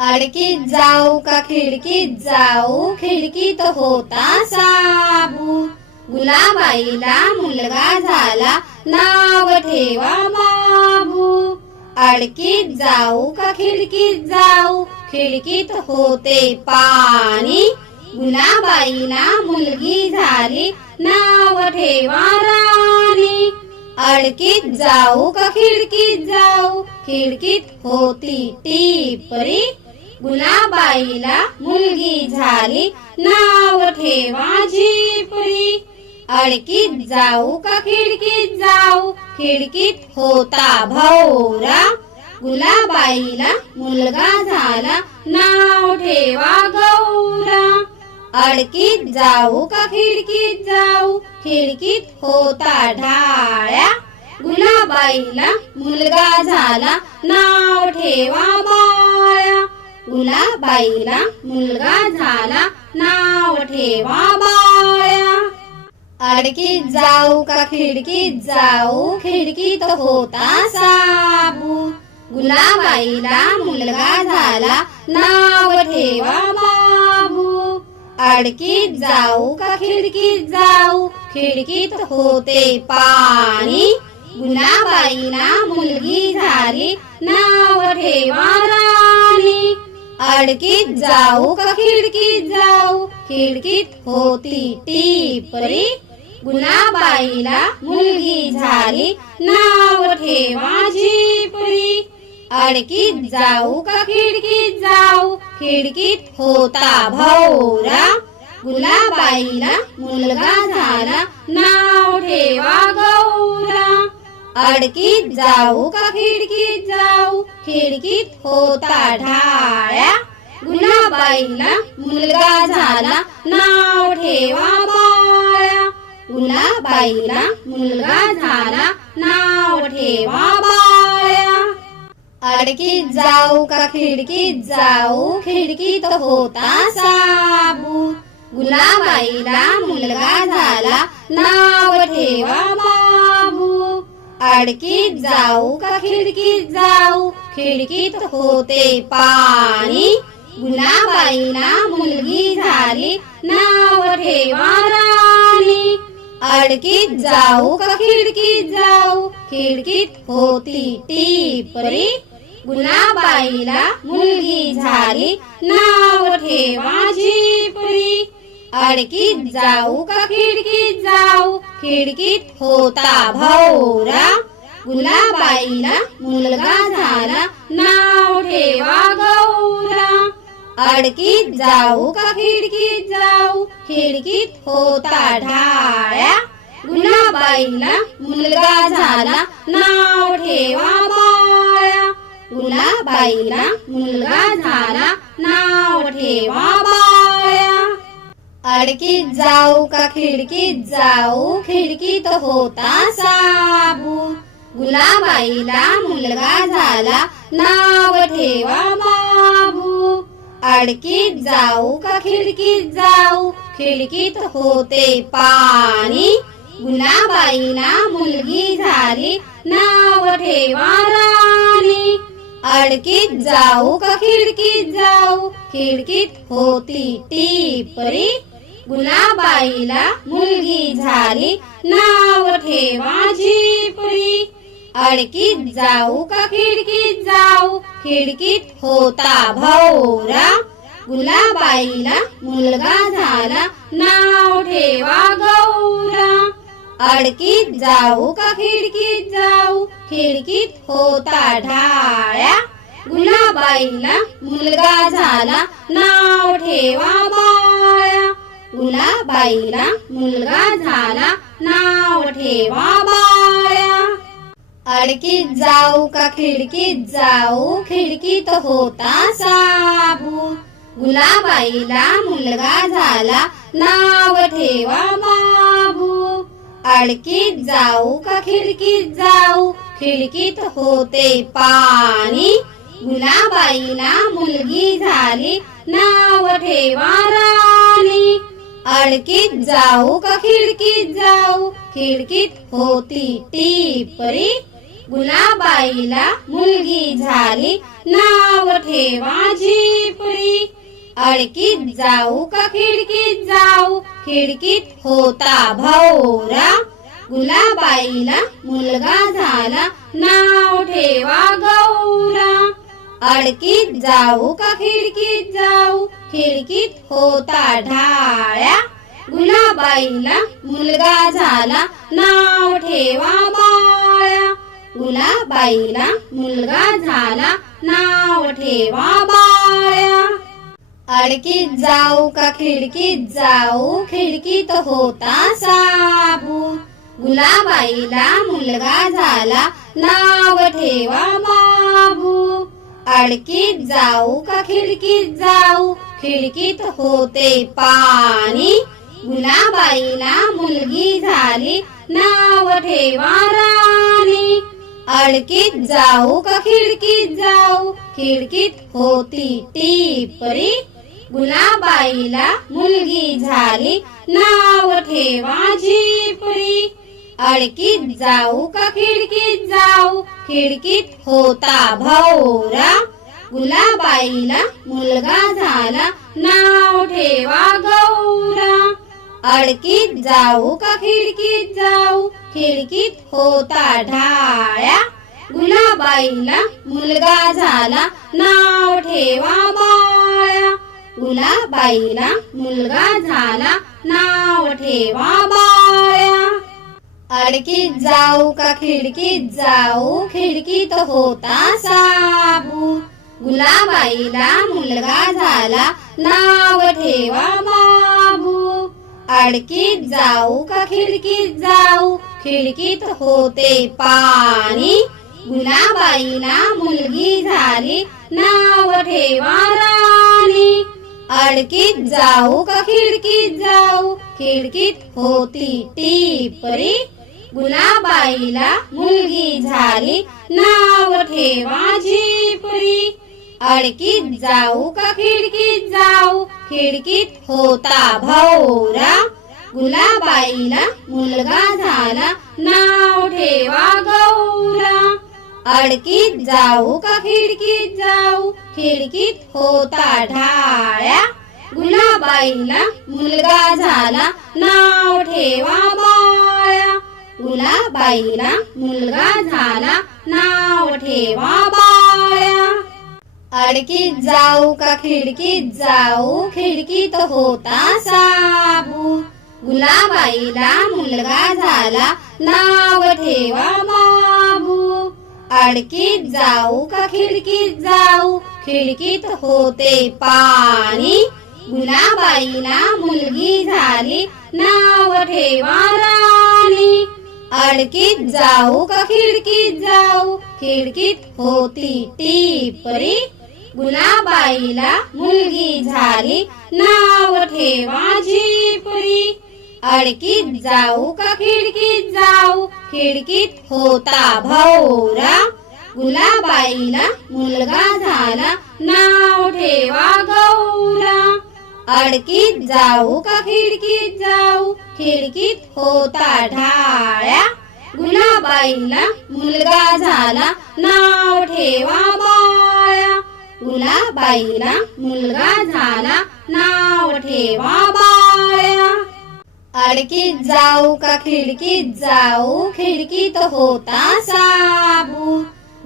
अडकीत जाऊ का खिडकीत जाऊ, खिडकीत होता साबू. गुलाबाईला मुलगा झाला, नाव ठेवा बाबू. अडकीत जाऊ का खिडकीत जाऊ, खिडकीत होते पाणी. गुलाबाईला मुलगी झाली, नाव ठेवा राणी. अडकीत जाऊ का खिडकीत जाऊ, खिडकीत होती टिपरी. गुलाबाईला मुलगी झाली, नाव ठेवा झिपरी. अडकीत जाऊ का खिडकीत जाऊ, खिडकीत होता भौरा. गुलाबाईला मुलगा झाला, नाव ठेवा गौरा. अडकीत जाऊ का खिडकीत जाऊ, खिडकीत होता ढाळ्या. गुलाबाईला मुलगा झाला, नाव ठेवा बाळ्या. गुलाबाईला मुलगा झाला, नाव ठेवा बाळ्या. अडकीत जाऊ का खिडकीत जाऊ, खिडकीत होता साबू. गुलाबाईला मुलगा झाला, नाव ठेवा बाबू. अडकीत जाऊ का खिडकीत जाऊ, खिडकीत होते पाणी. गुलाबाईला मुलगी झाली, नाव ठेवा राणी. अडकीत जाऊ का खिडकीत जाऊ, खिडकीत होती टिपरी. गुलाबाईला मुलगी झाली, नाव ठेवा झिपरी. अडकीत जाऊ का खिडकीत जाऊ, खिडकीत होता भौरा. गुलाबाईला मुलगा झाला, नाव ठेवा गौरा. अडकीत जाऊ का खिडकीत जाऊ, खिडकीत होता ढाळ्या. गुलाबाईला मुलगा झाला, नाव ठेवा बाळ्या. गुलाबाईला मुलगा झाला, नाव ठेवा बाळ्या. अडकीत जाऊ का खिडकीत जाऊ, खिडकीत होता साबू. गुलाबाईला मुलगा झाला, नाव ठेवा बाबू. अडकीत जाऊ का खिडकीत जाऊ, खिडकीत होते पाणी. गुलाबाईला मुलगी झाली, नाव ठेवा राणी. अडकीत जाऊ का खिडकीत जाऊ, खिडकीत होती टिपरी. गुलाबाईला मुलगी झाली, नाव ठेवा झिपरी. अडकीत जाऊ का खिडकीत जाऊ, खिडकीत होता भौरा. गुलाबाईला मुलगा झाला, नाव ठेवा गौरा. अडकीत जाऊ का खिडकीत जाऊ, खिडकीत होता ढाळ्या. गुलाबाईला मुलगा झाला, नाव ठेवा बाळ्या. गुलाबाईला मुलगा झाला, नाव ठेवा बाळ्या. अडकीत जाऊ का खिडकीत जाऊ, खिडकीत होता साबू. गुलाबाईला मुलगा झाला, नाव ठेवा बाबू. अडकीत जाऊ का खिडकीत जाऊ, खिडकीत होते पाणी. गुलाबाईला मुलगी झाली, नाव ठेवा राणी. अडकीत जाऊ का खिडकीत जाऊ, खिडकीत होती टिपरी. गुलाबाईला मुलगी झाली, नाव ठेवा झिपरी. अडकीत जाऊ का खिडकीत जाऊ, खिडकीत होता भौरा. गुलाबाईला मुलगा झाला, नाव ठेवा गौरा. अडकीत जाऊ का खिडकीत जाऊ, खिडकीत होता ढाळ्या. गुलाबाईला मुलगा झाला, नाव ठेवा बाळ्या. गुलाबाईला मुलगा झाला, नाव ठेवा बाळ्या. अडकीत जाऊ का खिडकीत जाऊ, खिडकीत होता साबू. गुलाबाईला मुलगा झाला, नाव ठेवा बाबू. अडकीत जाऊ का खिडकीत जाऊ, खिडकीत होते पाणी. गुलाबाईला मुलगी झाली, नाव ठेवा राणी. अडकीत जाऊ का खिडकीत जाऊ, खिडकीत होती टिपरी. गुलाबाईला मुलगी झाली नाव ठेवा झिपरी. अडकीत जाऊ का खिडकीत जाऊ खिडकीत होता भवरा. गुलाबाईला मुलगा झाला नाव ठेवा गौरा. अडकीत जाऊ का खिडकीत जाऊ खिडकीत होता ढाळ्या. गुलाबाईला मुलगा झाला नाव ठेवा बाळ्या. गुलाबाईला मुलगा झाला नाव ठेवा बाळ्या. अडकीत जाऊ का खिडकीत जाऊ खिडकीत होता साबू. गुलाबाईला मुलगा झाला नाव ठेवा बाबू. अडकीत जाऊ का खिडकीत जाऊ खिडकीत होते पाणी. गुलाबाईला मुलगी झाली नाव ठेवा राणी. अडकीत जाऊ का खिडकीत जाऊ खिडकीत होती टिपरी. गुलाबाईला मुलगी झाली नाव ठेवा झिपरी. अडकीत जाऊ का खिडकीत जाऊ खिडकीत होता भवरा. गुलाबाईला मुलगा झाला नाव ठेवा गौरा. अडकीत जाऊ का खिडकीत जाऊ खिडकीत होता ढाळ्या. गुलाबाईला मुलगा झाला नाव ठेवा बाळ्या. गुलाबाईला मुलगा झाला नाव ठेवा बाळ्या. अडकीत जाऊ का खिडकीत जाऊ खिडकीत होता साबू. गुलाबाईला मुलगा झाला नाव ठेवा बाबू. अडकीत जाऊ का खिडकीत जाऊ खिडकीत होते पाणी. गुलाबाईला मुलगी झाली नाव ठेवा राणी. अडकीत जाऊ का खिडकीत जाऊ खिडकीत होती टिपरी. गुलाबाईला मुलगी झाली नाव ठेवा झिपरी. अडकीत जाऊ का खिडकीत जाऊ खिडकीत होता भवरा. गुलाबाईला मुलगा झाला नाव ठेवा गौरा. अडकीत जाऊ का खिडकीत जाऊ खिडकीत होता ढाळ्या. गुलाबाईला मुलगा झाला नाव ठेवा बाळ्या. गुलाबाईला मुलगा झाला नाव ठेवा बाळ्या. अडकीत जाऊ का खिडकीत जाऊ खिडकीत होता साबू. गुलाबाईला मुलगा झाला नाव ठेवा बाबू. अडकीत जाऊ का खिडकीत जाऊ खिडकीत होते पाणी. गुलाबाईला मुलगी झाली नाव ठेवा राणी. अडकीत जाऊ का खिडकीत जाऊ खिडकीत होती टिपरी. गुलाबाईला मुलगी झाली नाव ठेवा झिपरी. अडकीत जाऊ का खिडकीत जाऊ खिडकीत होता भवरा. गुलाबाईला मुलगा झाला नाव ठेवा गौरा. अडकीत जाऊ का खिडकीत जाऊ खिडकीत होता ढाळ्या. गुलाबाईला मुलगा झाला नाव ठेवा बाळ्या. गुलाबाईला मुलगा झाला नाव ठेवा बाळ्या. अडकीत जाऊ का खिडकीत जाऊ खिडकीत होता साबू.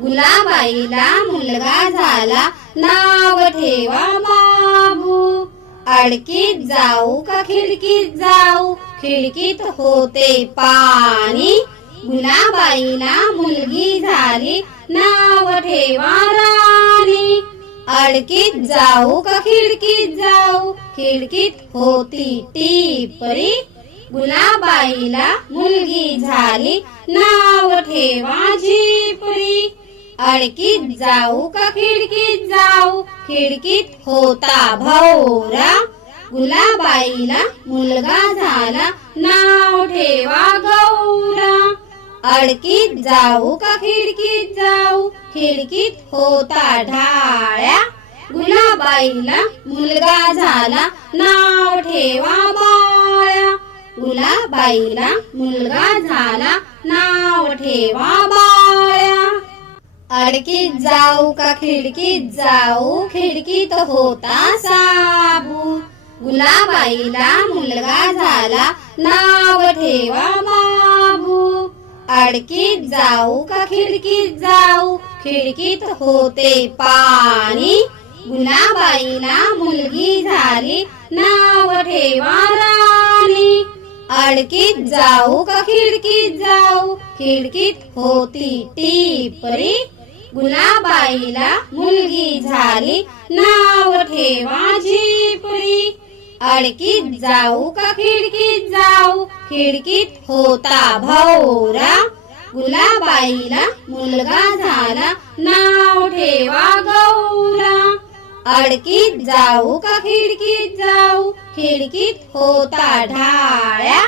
गुलाबाईला मुलगा झाला नाव ठेवा बाबू. अडकीत जाऊ का खिडकीत जाऊ खिडकीत होते पाणी. गुलाबाईला मुलगी झाली नाव ठेवा राणी. अडकीत जाऊ का खिडकीत जाऊ खिडकीत होती टिपरी. गुलाबाईला मुलगी झाली नाव ठेवा झिपरी. अडकीत जाऊ का खिडकीत जाऊ खिडकीत होता भवरा. गुलाबाईला मुलगा झाला नाव ठेवा गौरा. अडकीत जाऊ का खिडकीत जाऊ खिडकीत होता ढाळ्या. गुलाबाईला मुलगा झाला नाव ठेवा बाळ्या. गुलाबाईला मुलगा झाला नाव ठेवा बाळ्या. अडकीत जाऊ का खिडकीत जाऊ, खिडकीत होता साबू. गुलाबाईला मुलगा झाला, नाव ठेवा बाबू. अडकीत जाऊ का खिडकीत जाऊ, खिडकीत होते पाणी. गुलाबाईला मुलगी झाली, नाव ठेवा राणी. अडकीत जाऊ का खिडकीत जाऊ, खिडकीत होती टिपरी. गुलाबाईला मुलगी झाली, नाव ठेवा झिपरी. अडकीत जाऊ का खिडकीत जाऊ, खिडकीत होता भौरा. गुलाबाईला मुलगा झाला, नाव ठेवा गौरा. अडकीत जाऊ का खिडकीत जाऊ, खिडकीत होता ढाळ्या.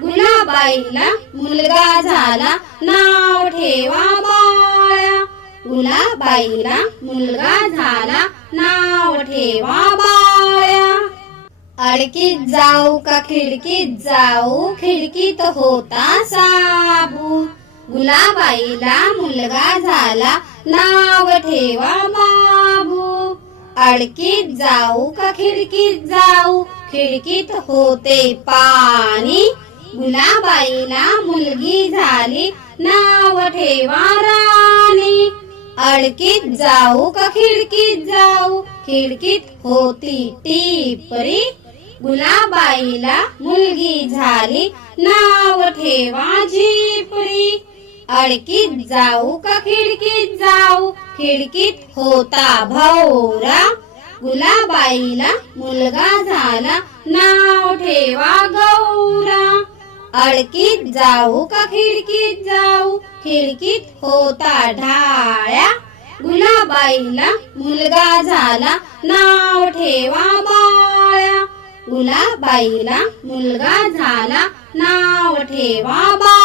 गुलाबाईला मुलगा झाला, नाव ठेवा बाळ्या. गुलाबाईला मुलगा झाला, नाव ठेवा बाळ्या. अडकीत जाऊ का खिडकीत जाऊ, खिडकीत होता साबू. गुलाबाईला मुलगा झाला, नाव ठेवा बाबू. अडकीत जाऊ का खिडकीत जाऊ, खिडकीत होते पाणी. गुलाबाईला मुलगी झाली, नाव ठेवा राणी. अडकीत जाऊ का खिडकीत जाऊ, खिडकीत होती टिपरी. गुलाबाईला मुलगी झाली, नाव ठेवा झिपरी. अडकीत जाऊ का खिडकीत जाऊ, खिडकीत होता भौरा. गुलाबाईला मुलगा झाला, नाव ठेवा गौरा. अडकीत जाऊ का खिडकीत जाऊ, खिडकीत होता ढाळ्या. गुलाबाईला मुलगा झाला, नाव ठेवा बाळ्या. गुलाबाईला मुलगा झाला, नाव ठेवा बाळ्या.